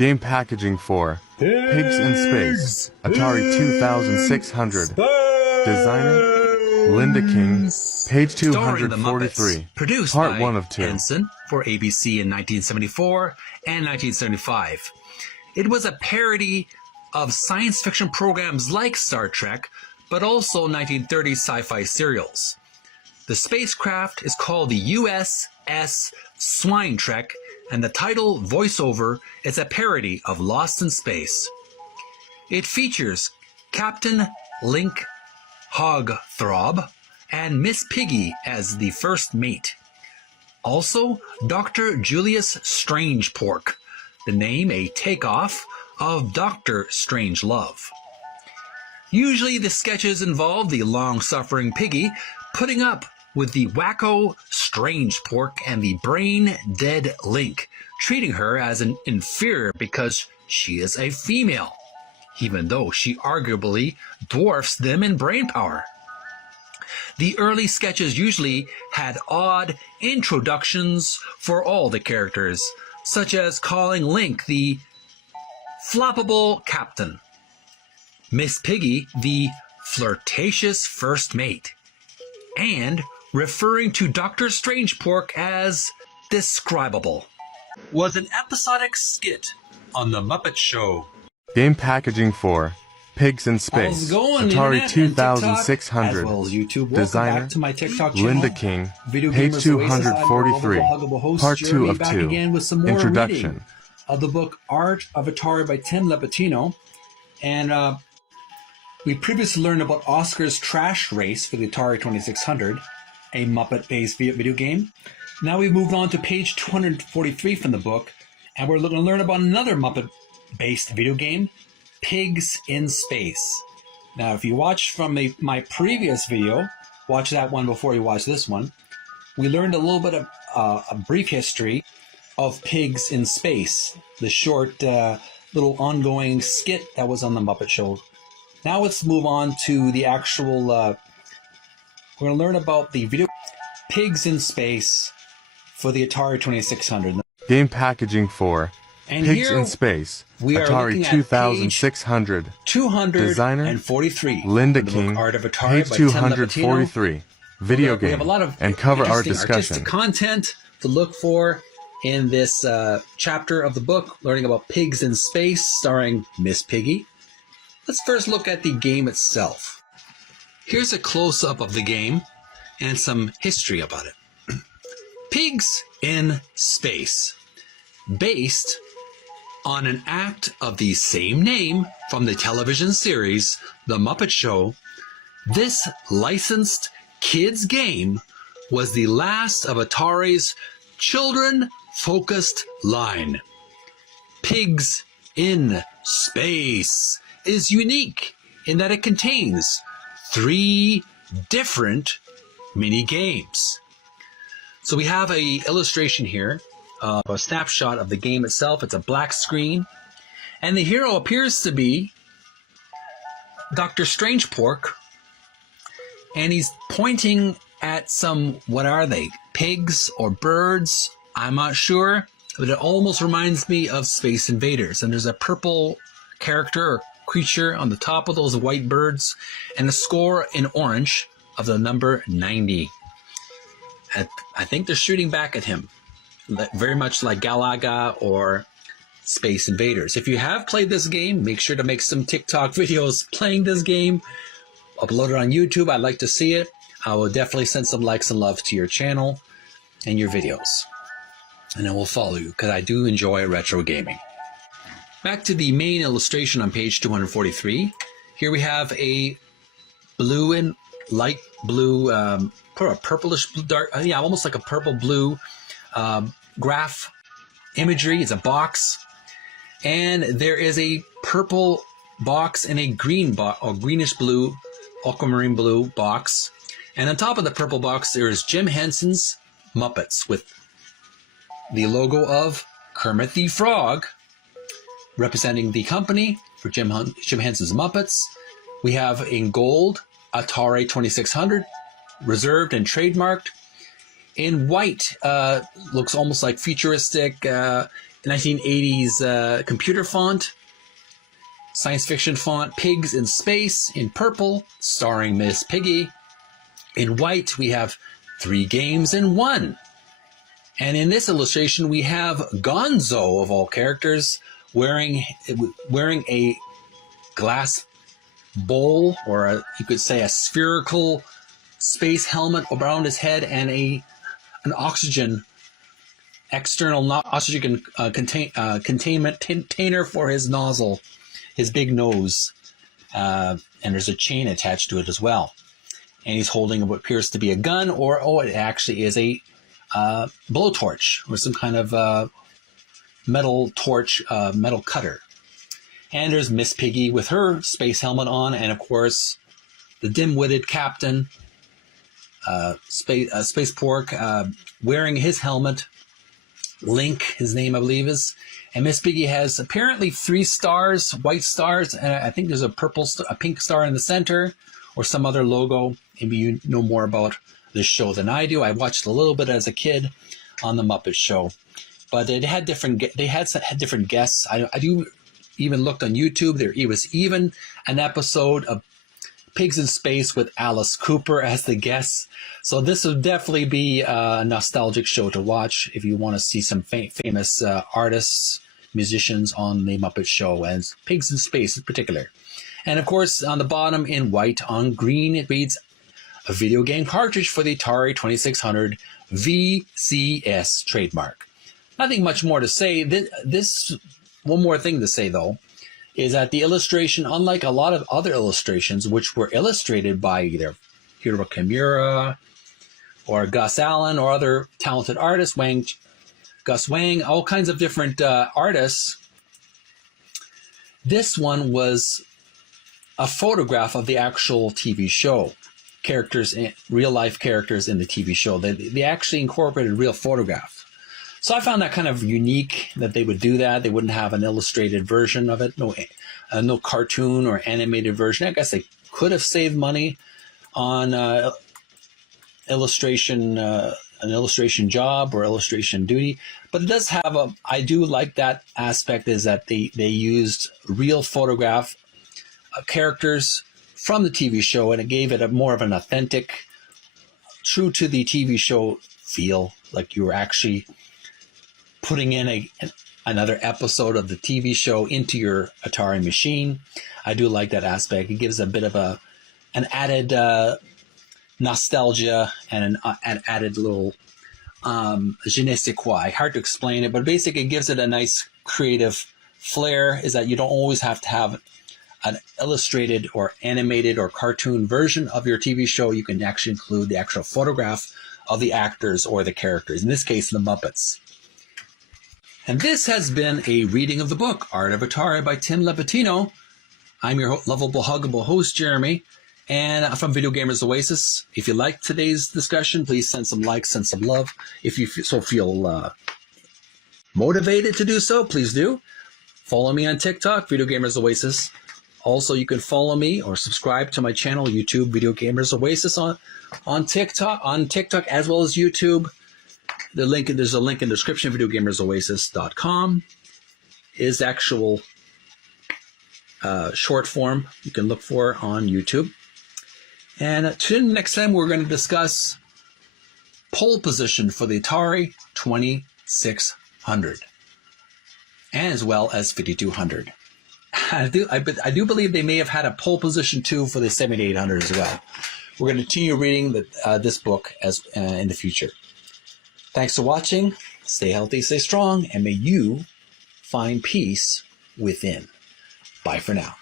Game packaging for Pigs in Space, Atari 2600. Designer, Linda King, page 243. Produced Part by 1 of 2. Henson for ABC in 1974 and 1975. It was a parody of science fiction programs like Star Trek, but also 1930s sci-fi serials. The spacecraft is called the USS Swine Trek, and the title voiceover is a parody of Lost in Space. It features Captain Link Hogthrob and Miss Piggy as the first mate. Also, Dr. Julius Strangepork, the name a takeoff of Dr. Strangelove. Usually the sketches involve the long-suffering Piggy putting up with the wacko Strangepork and the brain-dead Link, treating her as an inferior because she is a female, even though she arguably dwarfs them in brain power. The early sketches usually had odd introductions for all the characters, such as calling Link the floppable captain, Miss Piggy the flirtatious first mate, and referring to Dr. Strangepork as describable. Was an episodic skit on The Muppet Show. Game packaging for Pigs in Space, Atari 2600. As well as YouTube. Designer, back to my TikTok channel. Linda King, Video page Gamers 243. Oasis, Part 2 of back 2. Again with some more Introduction. reading of the book Art of Atari by Tim Lapetino. And we previously learned about Oscar's Trash Race for the Atari 2600, a Muppet-based video game. Now we've moved on to page 243 from the book, and we're going to learn about another Muppet-based video game, Pigs in Space. Now, if you watched from my previous video, watch that one before you watch this one, we learned a little bit of a brief history of Pigs in Space, the short little ongoing skit that was on the Muppet Show. Now let's move on to the actual, we're going to learn about the video Pigs in Space for the Atari 2600. Game packaging for Pigs in Space, Atari 2600. 243. Designer, Linda King, Art of Atari page 243. Video We have game, a lot of and cover art interesting artistic discussion. content to look for in this chapter of the book, learning about Pigs in Space, starring Miss Piggy. Let's first look at the game itself. Here's a close-up of the game and some history about it. Pigs in Space. Based on an act of the same name from the television series The Muppet Show, this licensed kids game was the last of Atari's children-focused line. Pigs in Space is unique in that it contains 3 different mini games. So we have a illustration here of a snapshot of the game itself. It's a black screen, and the hero appears to be Dr. Strangepork, and he's pointing at some, what are they, pigs or birds? I'm not sure, but it almost reminds me of Space Invaders. And there's a purple character or creature on the top of those white birds, and a score in orange of the number 90. I think they're shooting back at him, very much like Galaga or Space Invaders. If you have played this game, make sure to make some TikTok videos playing this game. Upload it on YouTube. I'd like to see it. I will definitely send some likes and love to your channel and your videos. And I will follow you because I do enjoy retro gaming. Back to the main illustration on page 243. Here we have a blue and light blue, purplish blue, dark, almost like a purple blue graph imagery. It's a box, and there is a purple box and a green box, or greenish blue, aquamarine blue box. And on top of the purple box, there is Jim Henson's Muppets with the logo of Kermit the Frog, representing the company for Jim Henson's Muppets. We have in gold Atari 2600, reserved and trademarked. In white, looks almost like futuristic 1980s computer font, science fiction font, Pigs in Space in purple, starring Miss Piggy. In white, we have 3 games in 1. And in this illustration, we have Gonzo, of all characters, wearing a glass bowl, or you could say a spherical space helmet around his head, and an oxygen external oxygen containment container for his nozzle, his big nose, and there's a chain attached to it as well. And he's holding what appears to be a gun, or it actually is a blowtorch, or some kind of metal torch, metal cutter. And there's Miss Piggy with her space helmet on, and of course the dim-witted captain, Space Pork, wearing his helmet. Link, his name, I believe, is. And Miss Piggy has apparently 3 stars, white stars, and I think there's a pink star in the center, or some other logo. Maybe you know more about this show than I do. I watched a little bit as a kid on the Muppet Show, but it had different guests. I do even looked on YouTube. It was even an episode of Pigs in Space with Alice Cooper as the guest. So this would definitely be a nostalgic show to watch if you want to see some famous artists, musicians on the Muppet Show, and Pigs in Space in particular. And of course, on the bottom in white on green, it reads a video game cartridge for the Atari 2600 VCS trademark. Nothing much more to say. This one more thing to say, though, is that the illustration, unlike a lot of other illustrations, which were illustrated by either Hiro Kimura or Gus Allen or other talented artists, Gus Wang, all kinds of different artists, this one was a photograph of the actual TV show, real-life characters in the TV show. They actually incorporated real photographs. So I found that kind of unique that they would do that. They wouldn't have an illustrated version of it, no cartoon or animated version. I guess they could have saved money on an illustration job or illustration duty. But it does have I do like that aspect, is that they used real photograph characters from the TV show, and it gave it more of an authentic, true to the TV show feel, like you were actually putting in another episode of the TV show into your Atari machine. I do like that aspect. It gives a bit of an added nostalgia and an added little je ne sais quoi. Hard to explain it, but basically it gives it a nice creative flair, is that you don't always have to have an illustrated or animated or cartoon version of your TV show. You can actually include the actual photograph of the actors or the characters, in this case, the Muppets. And this has been a reading of the book, Art of Atari by Tim Lapetino. I'm your lovable, huggable host, Jeremy, and from Video Gamers Oasis. If you liked today's discussion, please send some likes, send some love. If you feel motivated to do so, please do. Follow me on TikTok, Video Gamers Oasis. Also, you can follow me or subscribe to my channel, YouTube, Video Gamers Oasis, on TikTok as well as YouTube. There's a link in the description, videogamersoasis.com is actual short form you can look for on YouTube. And tune in next time, we're going to discuss pole position for the Atari 2600, and as well as 5200. I do believe they may have had a pole position too for the 7800 as well. We're going to continue reading this book in the future. Thanks for watching. Stay healthy, stay strong, and may you find peace within. Bye for now.